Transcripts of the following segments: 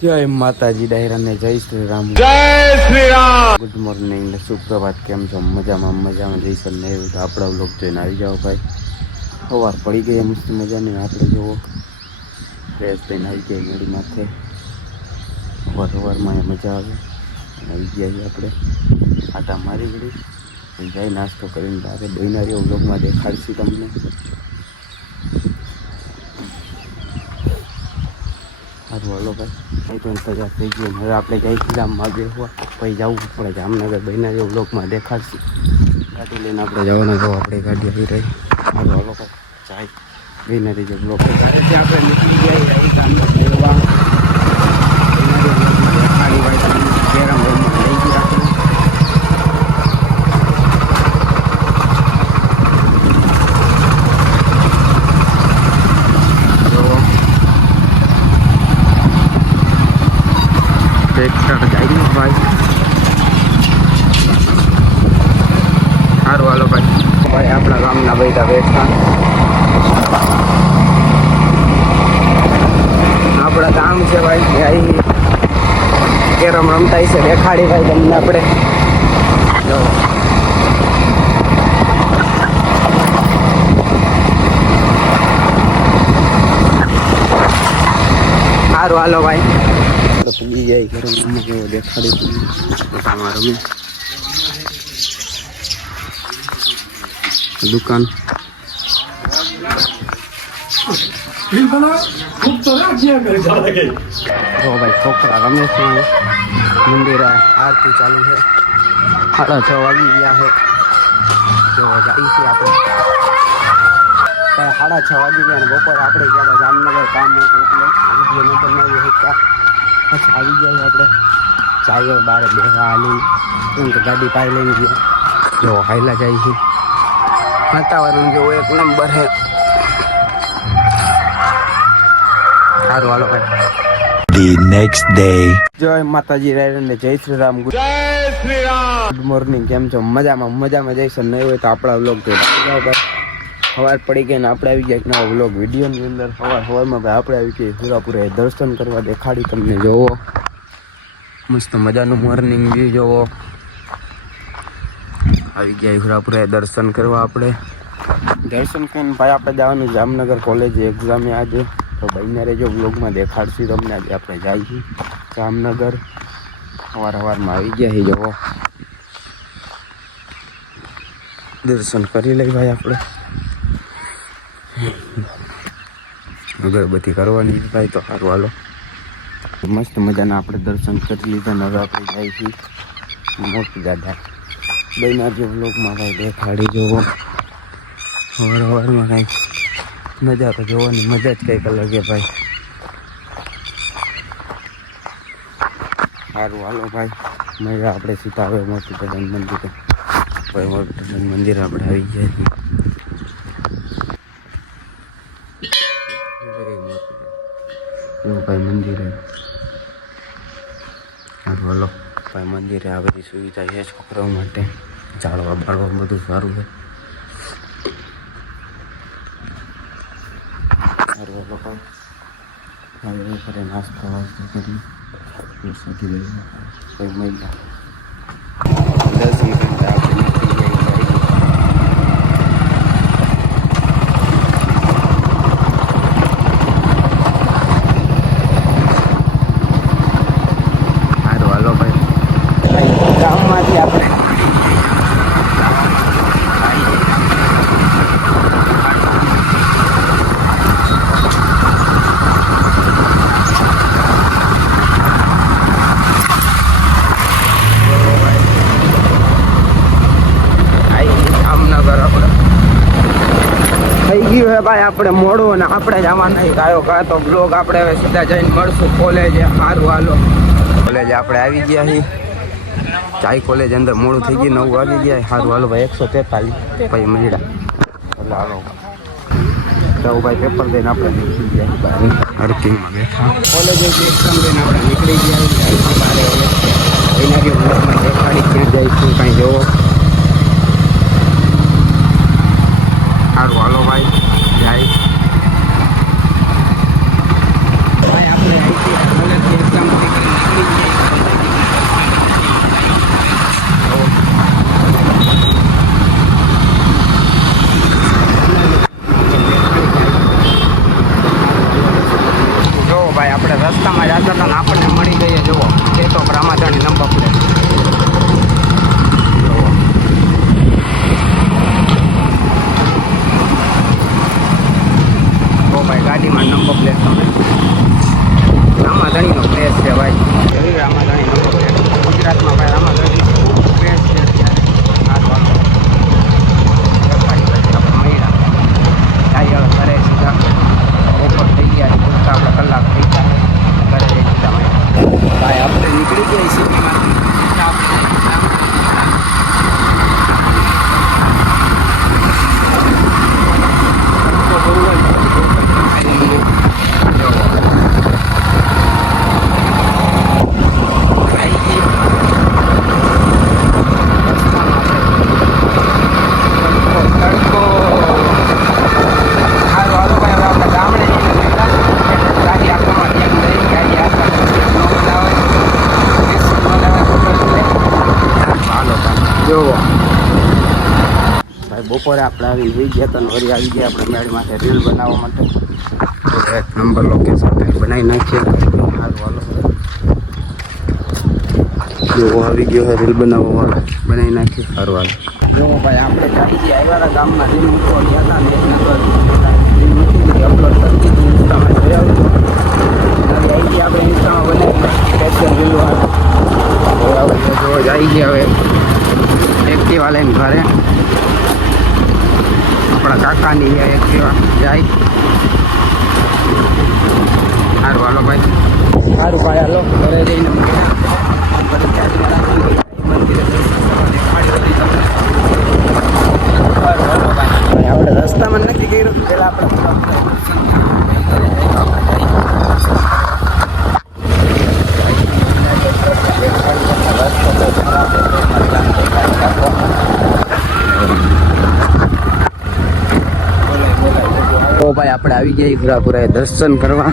જય માતાજી ડાયરાને જય શ્રી રામ. ગુડ મોર્નિંગ ને સુપ્રભાત. કેમ છો? મજામાં જઈશું ને એવું તો આપણા વ્લોગ જોઈને આવી જાઓ ભાઈ. સવાર પડી ગઈ મસ્ત મજાની. આપણે જોવો ફ્રેશ થઈને આવી ગયા મેળી માથે. સવારમાં મજા આવે. આવી ગયા આપણે આટા મારી ગઈ જાય નાસ્તો કરીને બહાર બહેનારીઓ વ્લોગમાં દેખાડશી તમને. સારું હાલો ભાઈ તો તૈયાર થઈ ગયું. હવે આપણે જઈશું ગામમાં બેસવા, પછી જવું પડે જામનગર. બહેના જેવું બ્લોકમાં દેખાડશું. ગાડી લઈને આપણે જવાના. જો આપણે ગાડી આવી રહી. સારું હાલો ભાઈ જાય બહેનારી જે બ્લોક આપણે નીકળી જાય જામનગર બેસવા. દેખાડી ભાઈ તમને કેરમ રૂમમાં લઈ ગયા આપણે. ભાઈ સારું હાલો ભાઈ આપણા ગામના બધા બેઠા. આપણા ગામ છે ભાઈ. અહીં કેરમ રમતા છે. દેખાડી ભાઈ તમને આપણે જો સારું હાલો ભાઈ પૂરી જાય કેરમ જેવો દેખાડી રમી દુકાન. ભાઈ છોકરા રમે છે. મંદિર આરતી ચાલુ છે. 6:30 વાગી ગયા છે. જો જાય છે આપણે 6:30 વાગી ગયા. અને બપોરે આપણે ગયા જામનગર કામ હતું એટલે વિડીયો ન બનાવ્યો હતા. પછી આવી ગયા આપણે ચાયો બારે બેસવા હાલી. કેમ કે ગાડી પાઈ લઈને ગયા. જો હાઈલા જાય છે. વાતાવરણ જેવો એક નંબર છે. સારું હાલો ભાઈ. The next day. જય માતાજી રાયરને જય શ્રી રામ. Good morning. કેમ છો? મજામાં જઈશું. નહીં હોય તો આપણા વ્લોગ જોઈ ભાઈ. સવાર પડી ગઈ ને આપણે આવી ગયા એક નવા વ્લોગ વિડીયોની અંદર. સવારમાં ભાઈ આપણે આવી ગયા સુરાપુરે દર્શન કરવા. દેખાડી તમને જોવો મસ્ત મજાનું મોર્નિંગ વ્યૂ જોવો. આવી ગયા સુરાપુરે દર્શન કરવા. આપણે દર્શન કરીને ભાઈ આપણે જવાનું જામનગર કોલેજ એક્ઝામે આજે. તો ભાઈને રહેજો વ્લોગમાં દેખાડશું તમને. આજે આપણે જઈશું જામનગર. સવારમાં આવી ગયા છે. જોવો દર્શન કરી લઈ ભાઈ. આપણે અગરબત્તી કરવાની ભાઈ. તો સારું હાલો મસ્ત મજાના આપણે દર્શન કરી લીધા. ને હવે આપણે જઈશું મોટી દાદા બહેના જે વ્લોગમાં ભાઈ દેખાડી જોવો. સવારમાં કાંઈક નજારો જોવાની મજા જ કંઈક અલગ છે ભાઈ. સારું હાલો ભાઈ મજા આપણે સીધા હવે મોટી દાદા મંદિરે. ભાઈ મોટી દાદા મંદિર આપણે આવી ગયા છીએ. એવું ભાઈ મંદિરે. સારું હાલો ભાઈ મંદિરે આ બધી સુવિધા છે છોકરાઓ માટે. ઝાડવા બાળવા બધું સારું છે. સારું હાલો ભાઈ હવે કરે નાસ્તો વાસ્તો કરી બેસી લઈ કોઈ મહિલા 10 મિનિટ આપણે નીકળી જાય. ગામમાંથી આપણે થઈ ગયું હે ભાઈ આપણે મોડું. અને આપણે જવાના ગાયો કા તો બ્લોગ આપણે હવે સીધા જઈને મળશું કોલેજે. સારું હાલો કોલેજ આપણે આવી ગયા છીએ. ચાઈ કોલેજ અંદર મોડું થઈ ગયું 9 વાગી ગયા. સારું હાલો ભાઈ 143 પછી મળ્યા. એટલે હાલો તો ભાઈ પેપર દઈને આપણે નીકળી ગયા બહાર અર્કિંગમાં બેઠા. કોલેજ એક્ઝામ દઈને આપણે નીકળી ગયા બહાર. હવે એના બી બ્લોગમાં દેખાડી ક્યાં જાય શું કાંઈ જોવો. સારું હાલો ભાઈ જાય ભાઈ આપણે આવી ગયા કોલેજની એક્ઝામ રસ્તામાં જતા હતા ને આપણને મળી ગઈ જુઓ ચેતોક રામાધાણી નંબર પ્લેટ. ઓ ભાઈ ગાડીમાં નંબર પ્લેટ તમે રામાધાણીનો પ્લેસ છે ભાઈ. એવી રામાધાણી નંબર પ્લેટ ગુજરાતમાં ભાઈ રામાધાણી પ્લેસ છે અત્યારે. ઘરે સીધા ઓફર થઈ ગયા પૂછતા આપણે કલાક થઈ ગયા ઘરે જઈ સીધા ભાઈ આપણે નીકળી ગયા સિટીમાંથી. બપોરે આપણે આવી હોઈ ગયા હતા વળી આવી ગયા આપણે મેળ માટે રીલ બનાવવા માટે. એક નંબર લોકેશન બનાવી નાખીએ. સારું હાલો જેવો આવી ગયો હોય રીલ બનાવવા વાળો બનાવી નાખીએ. સારું હાલો જો ભાઈ આપણે ચાલીથી આવ્યા ગામમાં રીલ મૂકવા ગયા હતા ને અપલોડ કરી દીધું ઇન્સ્ટામાં જોઈ આવતો અહીંથી આપણે ઇન્સ્ટામાં બનાવી ફેશન રીલ વાળા જો આવી ગયા હવે એક્ટિવા લઈને ઘરે. આપણા કાકાની એક્ટિવા જાય. સારું હાલો ભાઈ સારું ભાઈ હાલો ઘરે જઈને આપણે રસ્તામાં નક્કી કર્યું પેલા ભાઈ આપણે આવી ગયા હીરાપુરા દર્શન કરવા.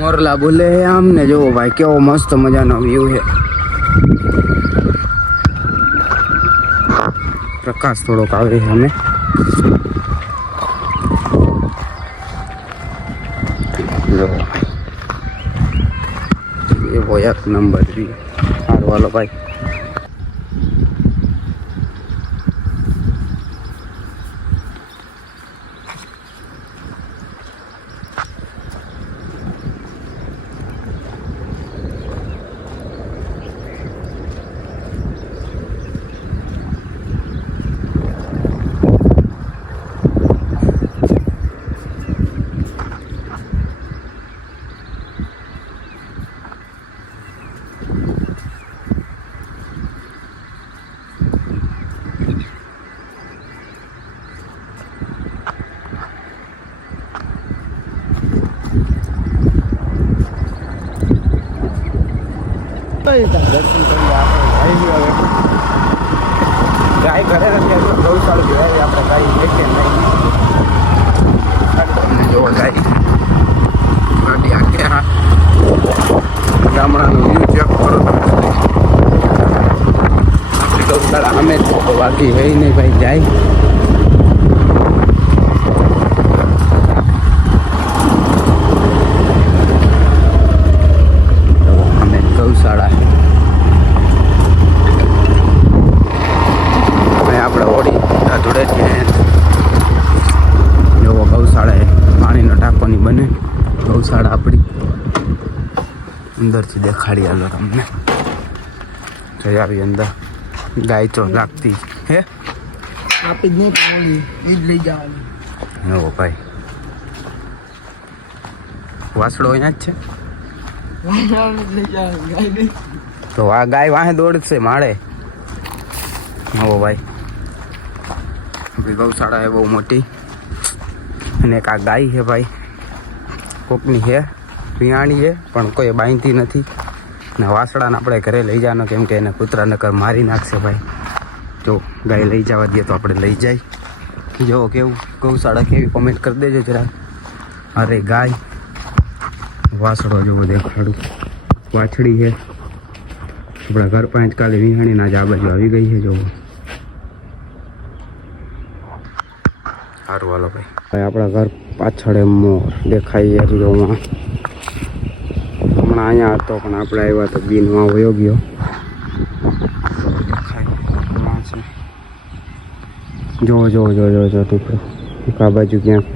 મોરલા બોલે આમને જોવો ભાઈ કેવો મસ્ત મજાનો વ્યૂ છે. પ્રકાશ થોડોક આવે છે અમે એવો એક નંબર વ્યૂ. સારું હાલો ભાઈ દર્શન કરીએ આપણે ગાય ઘરે નથી ગૌશાળા જોવાય આપણે ગાય વેચે નહીં જોવા ગાય ગાડી આખે ગામડાનું વ્યૂ ચેક કરો આપણી ગૌશાળા અમે બાકી હોય નહીં ભાઈ જાય. ગૌશાળા આપણે ઓડી ધૂળેથી જોવો ગૌશાળા પાણીનો ટાંકોની બને ગૌશાળા આપણી અંદરથી દેખાડી આલો તમને. જઈ આવી અંદર ગાય તો લાગતી હે આપી જ નહીં એ જ લઈ જવાની. એવો ભાઈ વાસડો અહીંયા જ છે તો આ ગાય વાહે દોડશે માળે. હો ભાઈ આપણી ગૌશાળા છે બહુ મોટી અને એક આ ગાય છે ભાઈ કોકની છે વિયાણી છે પણ કોઈ બાંધતી નથી ને વાસડાને આપણે ઘરે લઈ જવાનો કેમ કે એને કૂતરા નકર મારી નાખશે ભાઈ. જો ગાય લઈ જવા દઈએ તો આપણે લઈ જાય. જો કેવું ગૌશાળા કેવી કોમેન્ટ કરી દેજો જરા. અરે ગાય વાસડો જેવો દેખાડું વાછડી છે આપણા ઘર પાંચ કાલે વિહાણીના જ આ બાજુ આવી ગઈ છે. જો સારું હાલો ભાઈ. ભાઈ આપણા ઘર પાછળ મોર દેખાય એરિયોમાં. હમણાં અહીંયા હતો પણ આપણે આવ્યા તો બીનમાં વયો ગયો. જો દીકરો એક આ બાજુ ક્યાંક